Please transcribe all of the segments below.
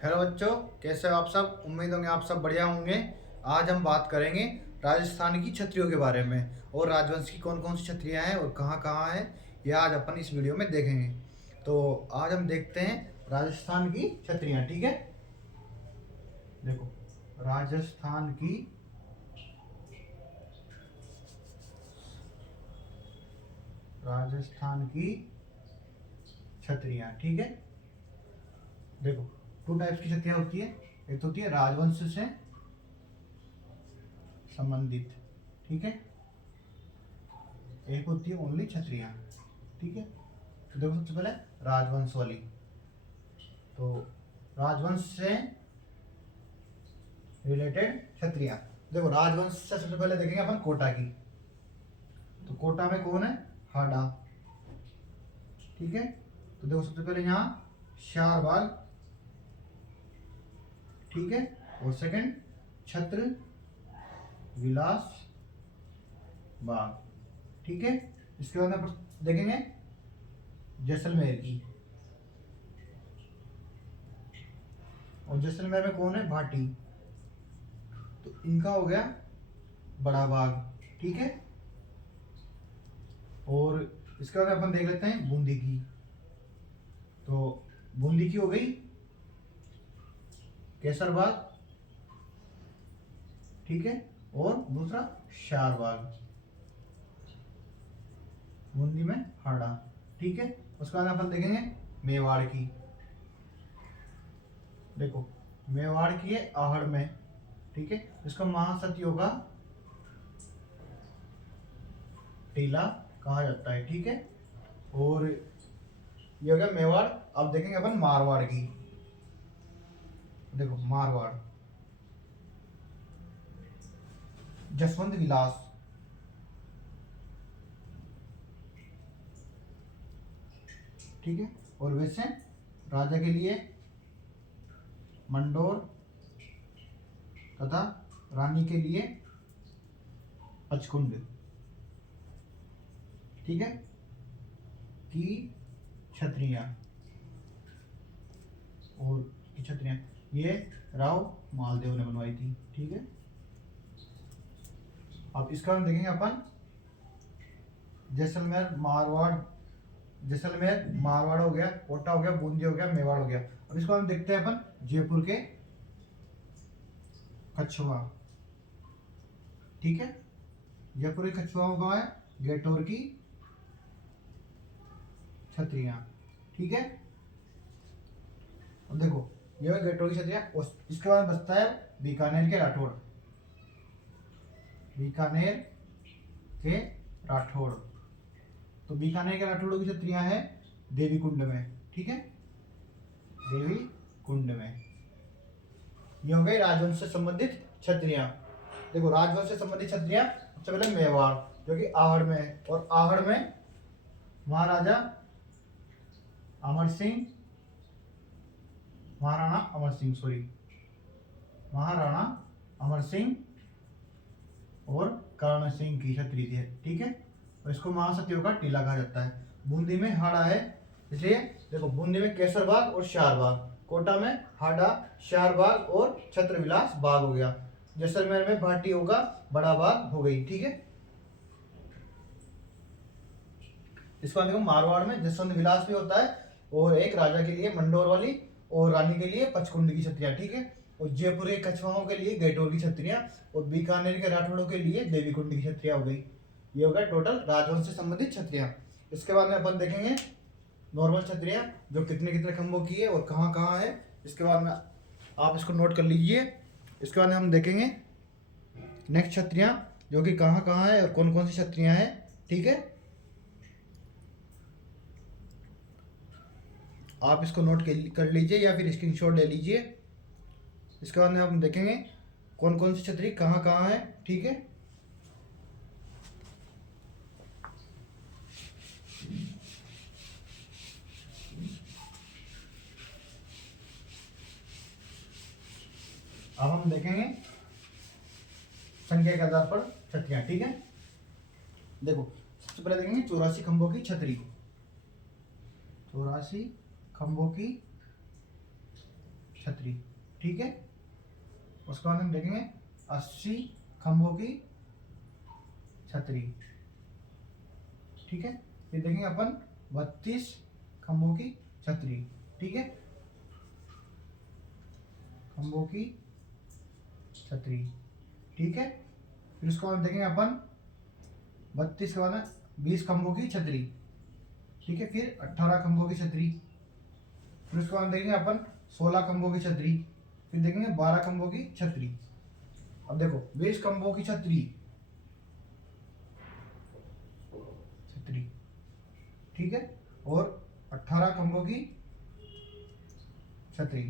Hello बच्चों, कैसे हो आप सब। उम्मीद होंगे आप सब बढ़िया होंगे। आज हम बात करेंगे राजस्थान की छतरियों के बारे में और राजवंश की कौन कौन सी छतरियां हैं और कहाँ कहाँ है, यह आज अपन इस वीडियो में देखेंगे। तो आज हम देखते हैं राजस्थान की छतरियां। ठीक है, देखो राजस्थान की राजस्थान की छतरियां। ठीक है, देखो टू टाइप्स की छतरियां होती है। एक तो होती है राजवंश से संबंधित, ठीक है, एक होती है ओनली छतरियां। ठीक है, तो देखो सबसे पहले राजवंश वाली। तो राजवंश से रिलेटेड छतरियां, देखो राजवंश से सबसे पहले देखेंगे अपन कोटा की। तो कोटा में कौन है? हाडा। ठीक है, तो देखो सबसे पहले यहाँ शारबाग, ठीक है, और सेकंड छत्र विलास बाग। ठीक है, इसके बाद में देखेंगे जैसलमेर की। और जैसलमेर में कौन है? भाटी। तो इनका हो गया बड़ा बाग। ठीक है, और इसके बाद अपन देख लेते हैं बूंदी की। तो बूंदी की हो गई केसरबाग, ठीक है, और दूसरा शारबाग, बूंदी में हाड़ा। ठीक है, उसके बाद अपन देखेंगे मेवाड़ की। देखो मेवाड़ की है आहड़ में, ठीक है, इसको महासतियों का टीला कहा जाता है। ठीक है, और ये हो गया मेवाड़। अब देखेंगे अपन मारवाड़ की। देखो मारवाड़ जसवंत विलास, ठीक है, और वैसे राजा के लिए मंडोर तथा रानी के लिए पचकुंड। ठीक है, की छतरियां और की छतरियां ये राव मालदेव ने बनवाई थी। ठीक है, अब इसका हम देखेंगे अपन जैसलमेर मारवाड़। जैसलमेर मारवाड़ हो गया, कोटा हो गया, बूंदी हो गया, मेवाड़ हो गया। अब इसको हम देखते हैं अपन जयपुर के कछुआ। ठीक है, जयपुर के कछुआ का है गेटोर की छतरियां। ठीक है, अब देखो ये है गेटोर की छतरियां। इसके बाद बचता है बीकानेर के राठौड़। बीकानेर के राठौड़, तो बीकानेर के राठौड़ों की छतरियां है देवी कुंड में। ठीक है, देवी कुंड में। ये हो गई राजवंश से संबंधित छतरियां। देखो राजवंश से संबंधित छतरियां, सबसे पहले मेवाड़ जो कि आहड़ में है, और आहड़ में महाराजा अमर सिंह, महाराणा अमर सिंह, सॉरी, महाराणा अमर सिंह और कर्ण सिंह की छतरी थी। ठीक है, और इसको महासतियों का टीला कहा जाता है। बूंदी में हाड़ा है, इसलिए देखो बूंदी में केसरबाग और शारबाग, कोटा में हाड़ा, शारबाग और छत्रविलास बाग हो गया, जैसलमेर में भाटियों का बड़ा बाग हो गई। ठीक है, इसको देखो मारवाड़ में जसवंत विलास भी होता है, और एक राजा के लिए मंडोर वाली और रानी के लिए पचकुंड की छतरियां। ठीक है, और जयपुर के कछुआओं के लिए गेटोर की छतरियां, और बीकानेर के राठौड़ों के लिए देवी कुंड की छतरियां हो गई। ये हो गया टोटल राजवंश से संबंधित छतरियां। इसके बाद में अपन देखेंगे नॉर्मल छतरियां जो कितने कितने खंभों की है और कहाँ कहाँ है। इसके बाद में आप इसको नोट कर लीजिए। इसके बाद में हम देखेंगे नेक्स्ट छतरियां जो कि कहाँ कहाँ है और कौन कौन सी छतरियां हैं। ठीक है, आप इसको नोट कर लीजिए या फिर स्क्रीनशॉट ले लीजिए। इसके बाद में हम देखेंगे कौन कौन सी छतरी कहाँ कहाँ है। ठीक है, अब हम देखेंगे संख्या के आधार पर छतरियां। ठीक है, देखो सबसे पहले देखेंगे 84 खंभों की छतरी। 84 खंभों की छतरी, ठीक है। उसके बाद हम देखेंगे 80 खंभों की छतरी, ठीक है। फिर देखेंगे अपन 32 खंभों की छतरी, ठीक है, खंभों की छतरी, ठीक है। फिर उसके बाद देखेंगे अपन 32 के बाद 20 खंभों की छतरी, ठीक है। फिर 18 खंभों की छतरी, फिर उसके बाद देखेंगे अपन 16 खंभों की छतरी, फिर देखेंगे 12 खंभों की छतरी। अब देखो 20 खंभों की छतरी, छतरी, ठीक है, और 18 खंभों की छतरी,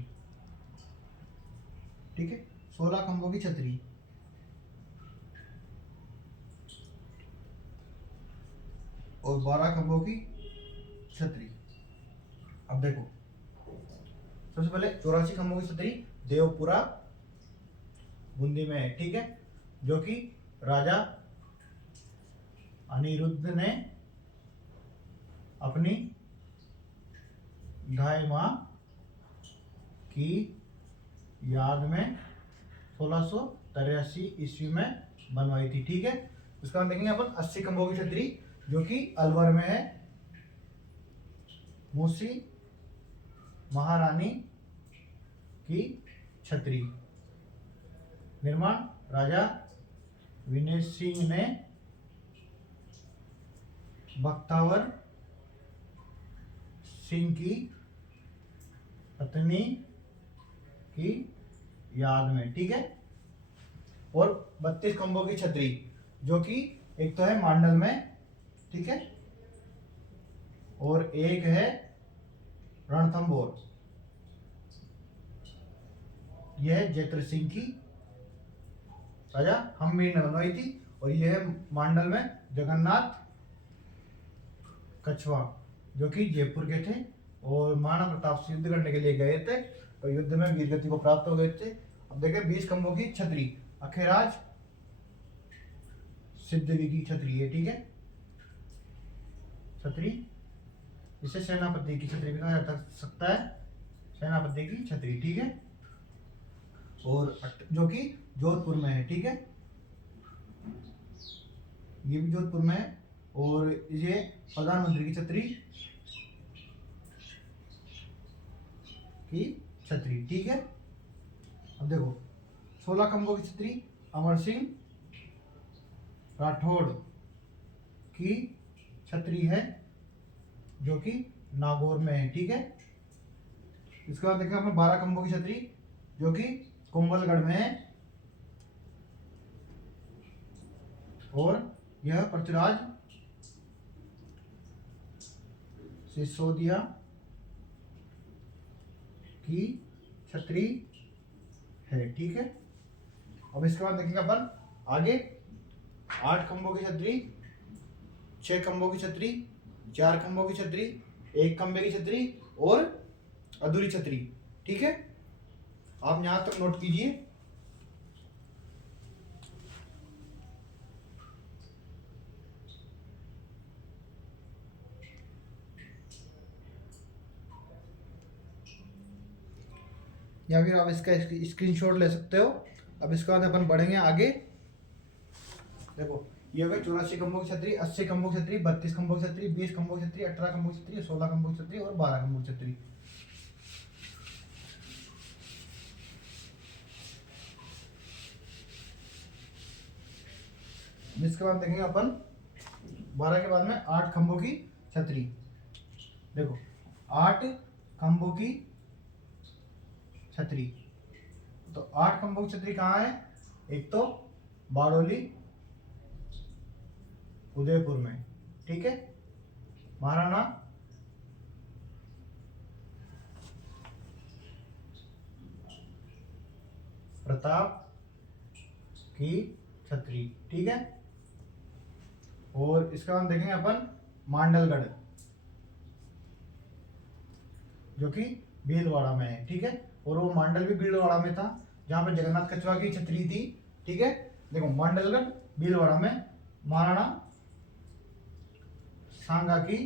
ठीक है, 16 खंभों की छतरी और 12 खंभों की छतरी। अब देखो सबसे पहले 84 खंभों की छतरी देवपुरा बूंदी में है, ठीक है, जो कि राजा अनिरुद्ध ने अपनी दाई माँ की याद में 1683 ईस्वी में बनवाई थी, ठीक है। उसका हम देखेंगे अपन 80 खंभों की छतरी, जो कि अलवर में है, मूसी महारानी की छतरी, निर्माण राजा विनय सिंह ने बख्तावर सिंह की पत्नी की याद में, ठीक है। और 32 खंभों की छतरी, जो कि एक तो है मांडल में, ठीक है, और एक है रणथंभौर, यह है जयद्रथ सिंह की राजा हम्मीर ने बनवाई थी, और यह है मांडल में जगन्नाथ कछवा, जो कि जयपुर के थे और महाराणा प्रताप से युद्ध करने के लिए गए थे, तो युद्ध में वीरगति को प्राप्त हो गए थे। अब देखें 20 खंभों की छतरी अखेराज सिद्धवी की छतरी है, ठीक है, छतरी, इसे सेनापति की छतरी भी कहा जा सकता है, सेनापति की छतरी, ठीक है, और जो कि जोधपुर में है, ठीक है, ये भी जोधपुर में है। और ये प्रधानमंत्री की छतरी की छतरी, ठीक है। अब देखो 16 खंभों की छतरी अमर सिंह राठौड़ की छतरी है, जो कि नागौर में है, ठीक है। इसके बाद देखें अपने 12 खंभों की छतरी, जो कि कुंभलगढ़ में है, और यह पृथ्वीराज सिसोदिया की छतरी है, ठीक है। अब इसके बाद देखेंगे अपन आगे 8 खंभों की छतरी, 6 खंभों की छतरी, 4 खंभों की छतरी, 1 खंभे की छतरी और अधूरी छतरी, ठीक है। आप यहां तक नोट कीजिए। या फिर आप इसका स्क्रीनशॉट ले सकते हो। अब इसके बाद अपन बढ़ेंगे आगे। देखो ये हो गई 84 खंभों की छतरी, 80 खंभों की छतरी, 32 खंभों की छतरी, 20 खंभों की छतरी, 18 खंभों की छतरी, 16 खंभों की छतरी और 12 खंभों की छतरी। इसके बाद देखेंगे अपन 12 के बाद में 8 खंभों की छतरी। देखो 8 खंभों की छतरी, तो 8 खंभों की छतरी कहाँ है? एक तो बारडोली उदयपुर में, ठीक है, महाराणा प्रताप की छतरी, ठीक है। और इसका नाम देखेंगे अपन मांडलगढ़, जो कि भीलवाड़ा में है, ठीक है। और वो मांडल भी भीलवाड़ा में था, जहां पर जगन्नाथ कछवा की छतरी थी, ठीक है। देखो मांडलगढ़ भीलवाड़ा में महाराणा सांगा की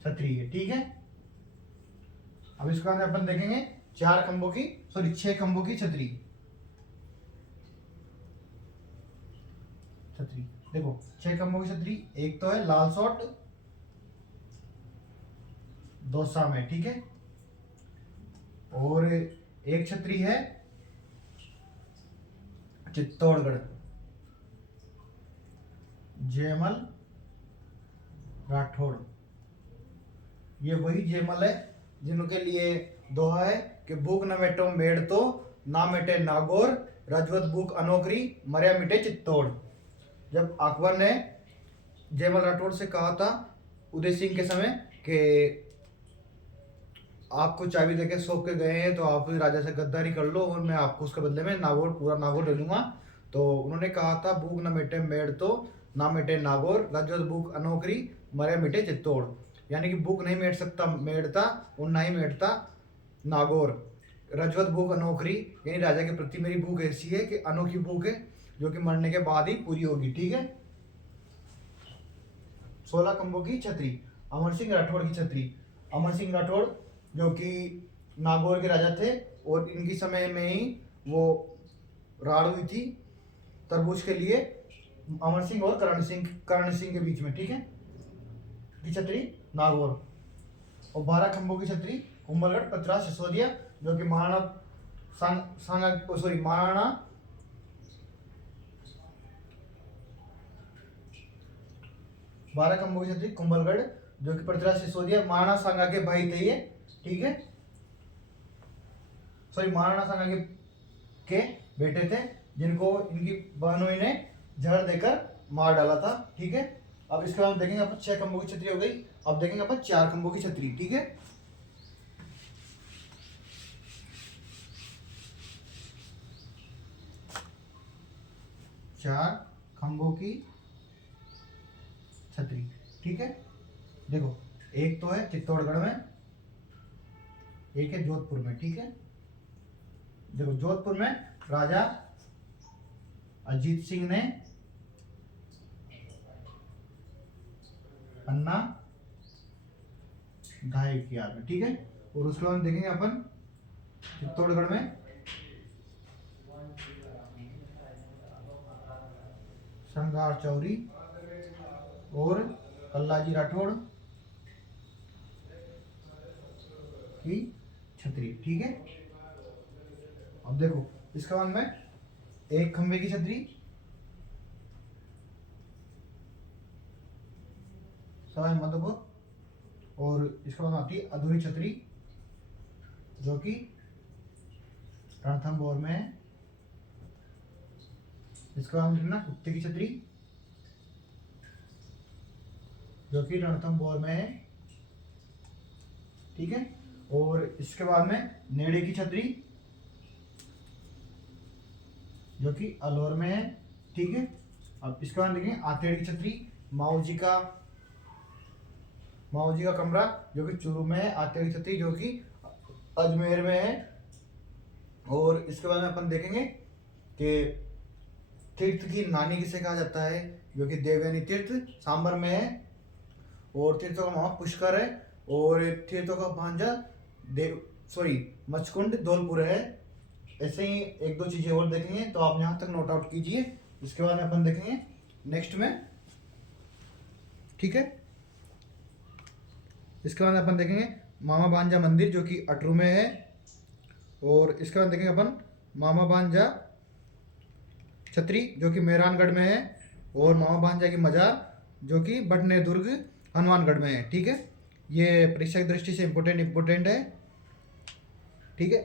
छतरी है, ठीक है। अब इसके बाद अपन देखेंगे 4 खंभों की, सॉरी 6 खंभों की छतरी। छतरी देखो 6 खंभों की छतरी, एक तो है लाल सॉट दौसा में, ठीक है। और एक छतरी है चित्तौड़गढ़, जयमल राठौड़। ये वही जयमल है जिनके लिए दोहा है कि भूख न मेटो मेड़ तो, ना मिटे नागौर, रजवत भूख अनोखरी, मर्या मिटे चित्तौड़। जब अकबर ने जयमल राठौड़ से कहा था उदय सिंह के समय कि आपको चाबी देके सौंप के गए हैं तो आप राजा से गद्दारी कर लो और मैं आपको उसके बदले में नागौर, पूरा नागौर ले लूंगा। तो उन्होंने कहा था भूख न मिटे मेड़ तो, ना मिटे नागौर, रजवत भूख अनोखरी, मरे मिटे चित्तौड़। यानी कि भूख नहीं मिट सकता मेड़ता और ना ही मिटता नागौर। रजवत भूख अनोखरी, यानी राजा के प्रति मेरी भूख ऐसी है कि अनोखी भूख है जो कि मरने के बाद ही पूरी होगी, ठीक है। 16 खंभों की छतरी, अमर सिंह राठौड़ की छतरी। अमर सिंह राठौड़ जो कि नागौर के राजा थे और इनकी समय में ही वो राड़ हुई थी तरबूज के लिए अमर सिंह और कर्ण सिंह के बीच में, ठीक है। की छतरी नागौर। और 12 खंभों की छतरी कुंभलगढ़ पृथ्वीराज सिसोदिया जो कि महाराणा 12 खंभों की छतरी कुंभलगढ़ जो कि पृथ्वीराज सिसोदिया महाराणा सांगा के भाई थे ये, ठीक है। सॉरी महाराणा सांगा के बेटे थे जिनको इनकी बहनों ने जहर देकर मार डाला था, ठीक है। अब इसके बाद देखेंगे अपन 6 खंभों की छतरी हो गई। अब देखेंगे अपन 4 खंभों की छतरी, ठीक है। 4 खंभों की छतरी, ठीक है। देखो एक तो है चित्तौड़गढ़ में, एक है जोधपुर में, ठीक है। देखो जोधपुर में राजा अजीत सिंह ने अन्ना ढाई किया, ठीक है। और उसके बाद देखेंगे अपन चित्तौड़गढ़ में संगार चौरी और कल्लाजी राठौड़ की छतरी, ठीक है। अब देखो इसके बाद में 1 खंभे की छतरी सवाई माधोपुर। और इसके बाद आती है अधूरी छतरी जो कि रणथंभौर में है। इसके बाद ना कुत्ते की छतरी जो कि रणथंभौर में है, ठीक है। और इसके बाद में नेड़े की छतरी जो कि अलवर में है, ठीक है। अब इसके बाद देखेंगे आतेड़ की छतरी, माऊ जी का कमरा जो कि चूरू में है। आतेड़ की छतरी जो कि अजमेर में है। और इसके बाद में अपन देखेंगे कि तीर्थ की नानी किसे कहा जाता है जो कि देवयानी तीर्थ सांबर में है। और तीर्थों का मामा पुष्कर है। और तीर्थों का भांजा मचकुंड धौलपुर है। ऐसे ही 1-2 चीजें और देखेंगे तो आप यहाँ तक नोट आउट कीजिए। इसके बाद में अपन देखेंगे नेक्स्ट में, ठीक है। इसके बाद अपन देखेंगे मामा भांजा मंदिर जो कि अटरू में है। और इसके बाद देखेंगे अपन मामा भांजा छतरी जो कि मेहरानगढ़ में है। और मामा भांजा की मजार जो कि बटने दुर्ग हनुमानगढ़ में है, ठीक है। ये परीक्षा की दृष्टि से इम्पोर्टेंट है, ठीक है।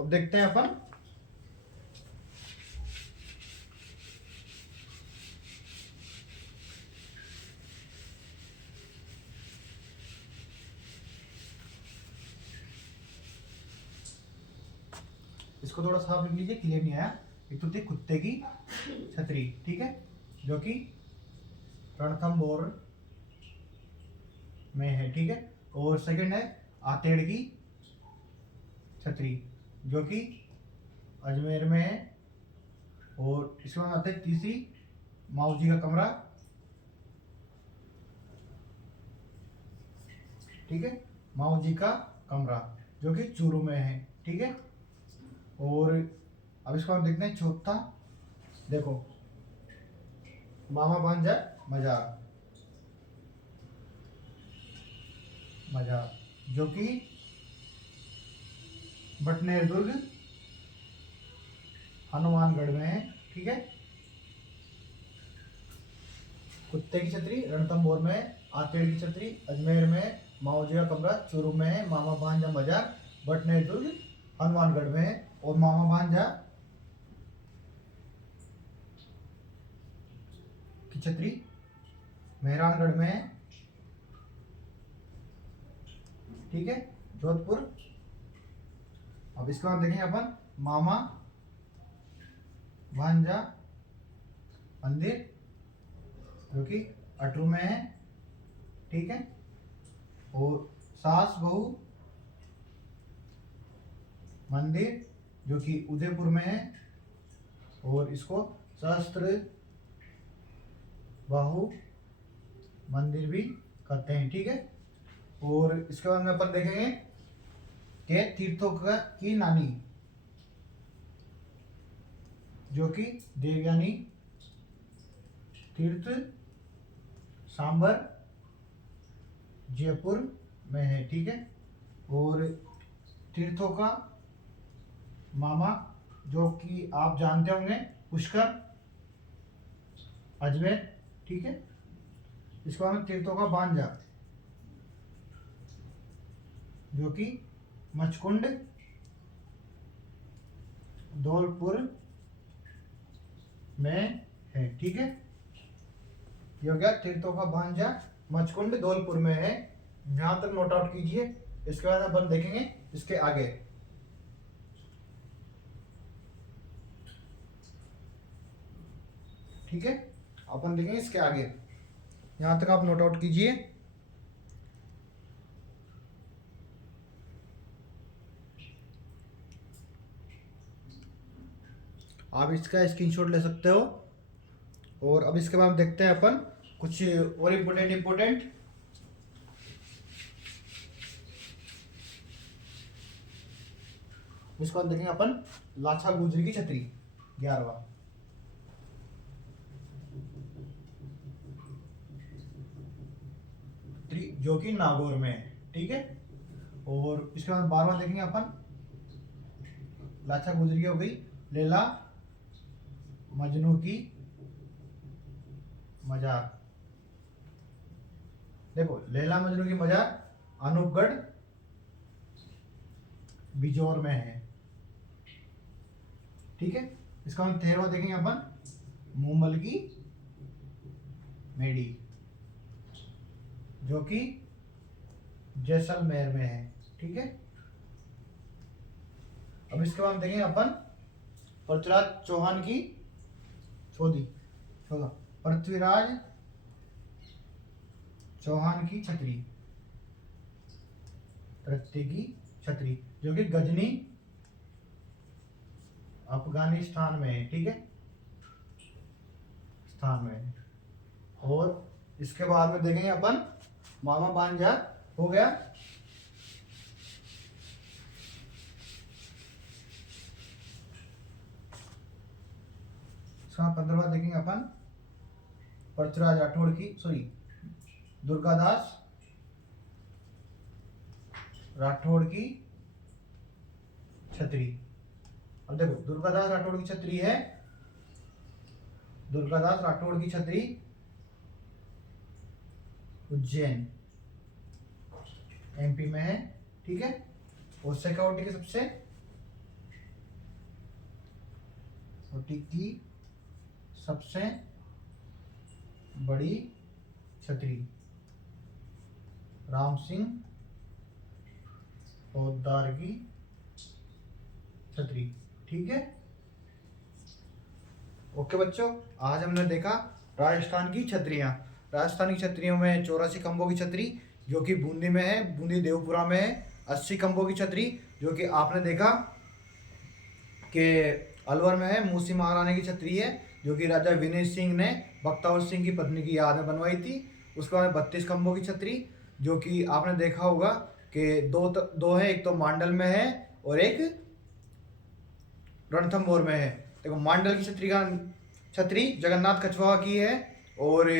अब देखते हैं अपन इसको थोड़ा साफ लिख लीजिए, क्लियर नहीं आया। एक तो थी कुत्ते की छतरी, ठीक है, जो कि रणथंभौर में है, ठीक है। और सेकंड है आतेड़ की छतरी जो कि अजमेर में है। और इसके बाद आते हैं तीसरी माऊ जी का कमरा, ठीक है, माऊ जी का कमरा जो कि चूरू में है। ठीक है। और अब इसको हम देखते हैं चौथा। देखो, मामा भांजा मजार, मजार जो कि बटनेर दुर्ग हनुमानगढ़ में है, ठीक है। कुत्ते की छतरी रणथंभौर में है, आतेड़ की छतरी अजमेर में है, माओजी का कमरा चूरू में है, मामा भांजा मजार बटनेर दुर्ग हनुमानगढ़ में है, और मामा भांजा की छतरी मेहरानगढ़ में है, ठीक है, जोधपुर। अब इसके बाद देखेंगे अपन मामा भांजा मंदिर जो कि अटरू में है, ठीक है। और सास बहू मंदिर जो कि उदयपुर में है, और इसको सहस्त्र बाहु मंदिर भी कहते हैं, ठीक है। और इसके बाद में अपन देखेंगे कि तीर्थों की नानी जो कि देवयानी तीर्थ सांबर जयपुर में है, ठीक है। और तीर्थों का मामा जो कि आप जानते होंगे पुष्कर अजमेर, ठीक है। इसको हम तीर्थों का भांजा जो कि मचकुंड धौलपुर में है, ठीक है। ये हो गया तीर्थों का भांजा मचकुंड धौलपुर में है, यहां तक नोट आउट कीजिए। इसके बाद अपन देखेंगे इसके आगे, ठीक है। अपन देखेंगे इसके आगे, यहां तक आप नोट आउट कीजिए। आप इसका स्क्रीनशॉट ले सकते हो। और अब इसके बाद देखते हैं अपन कुछ और इम्पोर्टेंट इसको देखेंगे अपन लाछा गुजरी की छतरी 11वां, जो कि नागौर में है, ठीक है। और इसके बाद 12वां देखेंगे अपन लाछा गुजरी हो गई लैला मजनू की मजार। देखो, लैला मजनू की मजार अनूपगढ़ बिजौर में है, ठीक है। इसका हम 13वां देखेंगे अपन मूमल की मेडी जो कि जैसलमेर में है, ठीक है। अब इसके बाद देखेंगे अपन पृथ्वीराज चौहान की पृथ्वीराज चौहान की छतरी, तृतीय की छतरी जो कि गजनी अफगानिस्तान में है, ठीक है, स्थान में है। और इसके बाद में देखेंगे अपन मामा भांजा हो गया, इसका 15वां देखेंगे अपन पृथ्वीराज राठौड़ की दुर्गादास राठौड़ की छतरी। अब देखो, दुर्गादास राठौड़ की छतरी है, दुर्गादास राठौड़ की छतरी उज्जैन एमपी में है, ठीक है। और शेखावटी की सबसे बड़ी छतरी राम सिंह पोद्दार की छतरी, ठीक है। ओके बच्चों, आज हमने देखा राजस्थान की छतरियां। राजस्थान की छतरियों में 84 खंभों की छतरी जो कि बूंदी में है, बूंदी देवपुरा में है। 80 खंभों की छतरी जो कि आपने देखा कि अलवर में है, मूसी महारानी की छतरी है जो कि राजा विनय सिंह ने बख्तावर सिंह की पत्नी की याद में बनवाई थी। उसके बाद 32 खंभों की छतरी जो कि आपने देखा होगा कि दो है, एक तो मांडल में है और एक रणथंभौर में है। देखो मांडल की छतरी जगन्नाथ कछवाहा की है, और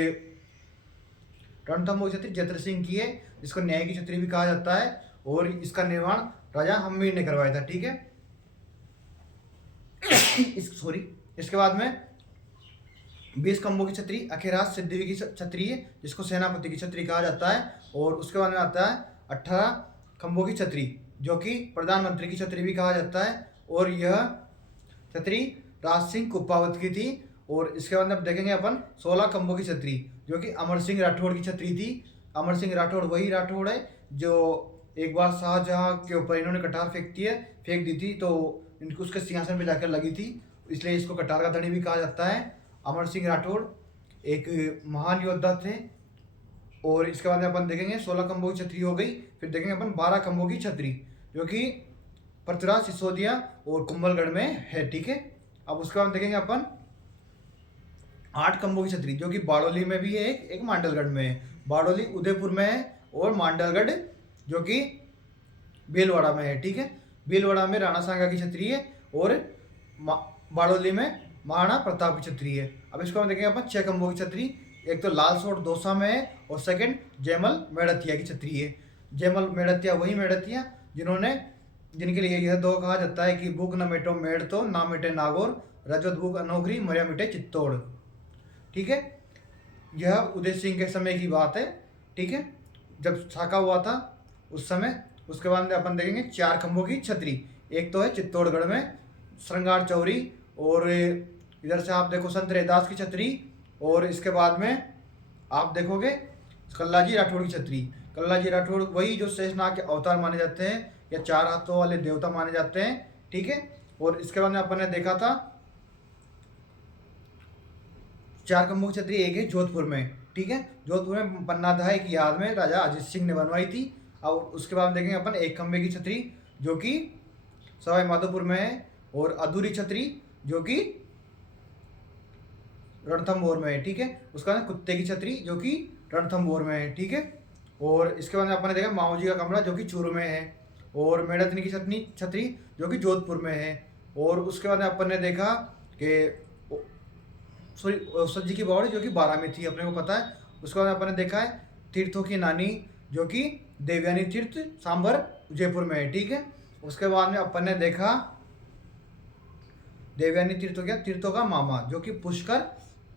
रणथंभौर की छतरी जत्र सिंह की है, जिसको न्याय की छतरी भी कहा जाता है, और इसका निर्माण राजा हम्मीर ने करवाया था। ठीक है, इसके बाद में 20 खंभों की छतरी अखेराज सिद्धिवी की छतरी है, जिसको सेनापति की छतरी कहा जाता है। और उसके बाद में आता है 18 खंभों की छतरी, जो कि प्रधानमंत्री की छतरी भी कहा जाता है, और यह छतरी राज सिंह कुप्पावत की थी। और इसके बाद में अब देखेंगे अपन 16 खंभों की छतरी, जो कि अमर सिंह राठौड़ की छतरी थी। अमर सिंह राठौड़ वही राठौड़ है जो एक बार शाहजहां के ऊपर इन्होंने कटार फेंक दी थी, तो इनको उसके सिंहासन पे जाकर लगी थी, इसलिए इसको कटार का धनी भी कहा जाता है। अमर सिंह राठौड़ एक महान योद्धा थे। और इसके बाद में अपन देखेंगे 16 खंभों की छतरी हो गई। फिर देखेंगे अपन 12 खंभों की छतरी, जो कि पृथ्वीराज सिसोदिया और कुंभलगढ़ में है। ठीक है, अब उसके बाद देखेंगे अपन 8 खंभों की छतरी, जो कि बाड़ोली में भी है, एक मांडलगढ़ में है। बाड़ोली उदयपुर में है, और मांडलगढ़ जो कि भीलवाड़ा में है। ठीक है, भीलवाड़ा में राणा सांगा की छतरी है, और बाड़ोली में महाराणा प्रताप की छतरी है। अब इसको हम देखेंगे अपन 6 खंभों की छतरी। एक तो लालसोट दौसा में है, और सेकंड जयमल मेड़तिया की छतरी है। जयमल मेड़तिया वही मेड़तिया जिनके लिए यह दो कहा जाता है कि भूख न मिटो मेड़ तो ना मिटे नागौर, रजत भूख अनोखरी मरिया मिटे चित्तौड़। ठीक है, यह उदय सिंह के समय की बात है। ठीक है, जब छाका हुआ था उस समय। उसके बाद में अपन देखेंगे 4 खंभों की छतरी। एक तो है चित्तौड़गढ़ में श्रृंगार चौरी, और इधर से आप देखो संत रैदास की छतरी, और इसके बाद में आप देखोगे कल्लाजी राठौड़ की छतरी। कल्लाजी राठौड़ वही जो शेषनाग के अवतार माने जाते हैं, या 4 हाथों वाले देवता माने जाते हैं। ठीक है, और इसके बाद में अपन ने देखा था 4 खंभों की छतरी एक है जोधपुर में। ठीक है, जोधपुर में पन्नाधाय की याद में राजा अजीत सिंह ने बनवाई थी। और उसके बाद देखेंगे अपन 1 खंभे की छतरी, जो कि सवाई माधोपुर में है, और अधूरी छतरी जो कि रणथंभौर में है। ठीक है, उसका ना कुत्ते की छतरी, जो कि रणथंभौर में है। ठीक है, और इसके बाद अपन ने देखा माऊजी का कमरा, जो कि चूरू में है, और मेड़तनी की छतरी जो कि जोधपुर में है। और उसके बाद अपन ने देखा कि सज्जी की बावड़ी, जो कि 12 में थी, अपने को पता है। उसके बाद अपन ने देखा है तीर्थों की नानी, जो कि देवयानी तीर्थ सांबर जयपुर में है। ठीक है, उसके बाद में अपन ने देखा देवयानी तीर्थों का मामा, जो कि पुष्कर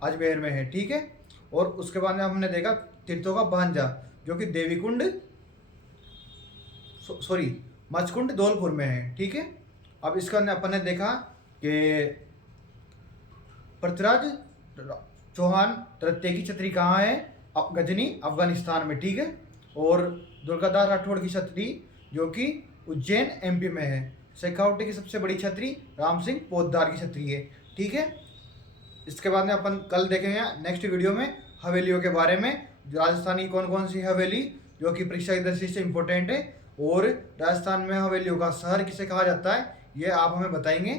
अजमेर में है। ठीक है, और उसके बाद में हमने देखा तीर्थों का भांजा, जो कि देवीकुंड मचकुंड धौलपुर में है। ठीक है, अब इसके अंदर अपन ने देखा कि पृथ्वीराज चौहान तृतीय की छतरी कहाँ है, गजनी अफगानिस्तान में। ठीक है, और दुर्गादास राठौड़ की छतरी, जो कि उज्जैन एमपी में है। शेखावटी की सबसे बड़ी छतरी राम सिंह पोद्दार की छतरी है। ठीक है, इसके बाद में अपन कल देखेंगे नेक्स्ट वीडियो में हवेलियों के बारे में, राजस्थान की कौन कौन सी हवेली जो कि परीक्षा की दृष्टि से इम्पोर्टेंट है, और राजस्थान में हवेलियों का शहर किसे कहा जाता है, ये आप हमें बताएंगे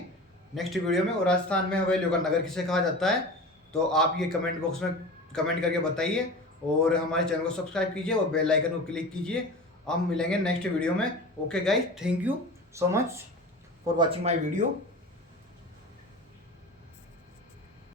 नेक्स्ट वीडियो में। और राजस्थान में हवेलियों का नगर किसे कहा जाता है, तो आप ये कमेंट बॉक्स में कमेंट करके बताइए, और हमारे चैनल को सब्सक्राइब कीजिए और बेल आइकन को क्लिक कीजिए। हम मिलेंगे नेक्स्ट वीडियो में। Okay guys, thank you so much for watching my video.